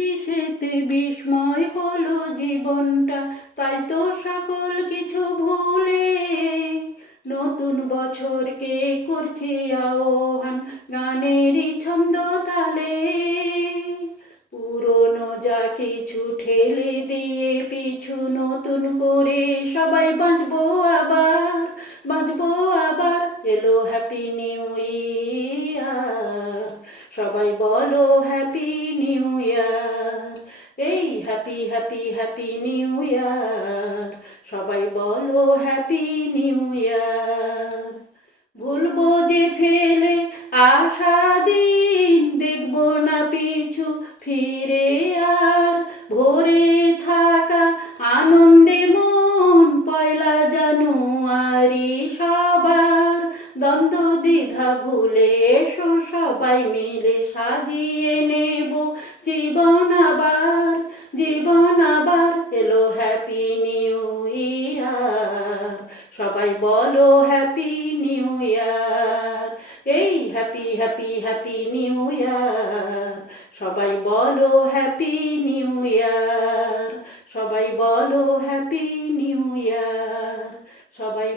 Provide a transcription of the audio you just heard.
বিষেতে বিস্ময় হলো জীবনটা, তাই তো সকল কিছু ভুলে নতুন বছরকে করছি আহ্বান গানেরই ছন্দ তালে। পুরনো যা কিছু ঠেলে দিয়ে পিছু নতুন করে সবাই বাঁচবো আবার, বাঁচবো আবার। এলো হ্যাপি নিউ ইয়ার, সবাই বলো হ্যাপি নিউ ইয়ার। এই happy happy happy new year, সবাই বলো হ্যাপি নিউ ইয়ার। ভুলবো যে ফেলে আশা দিন, দেখবো না পিছু ফিরে আর। ভরে থাকা আনন্দে মন, পয়লা জানুয়ারি সবার। দ্বন্দ্ব দ্বিধা ভুলে এসো সবাই মিলে সাজিয়ে নেব জীবন আবার, জীবন আবার। এলো হ্যাপি নিউ ইয়ার, সবাই বলো হ্যাপি নিউ ইয়ার। এই happy happy happy new year, সবাই বলো হ্যাপি নিউ ইয়ার, সবাই বলো হ্যাপি নিউ ইয়ার, সবাই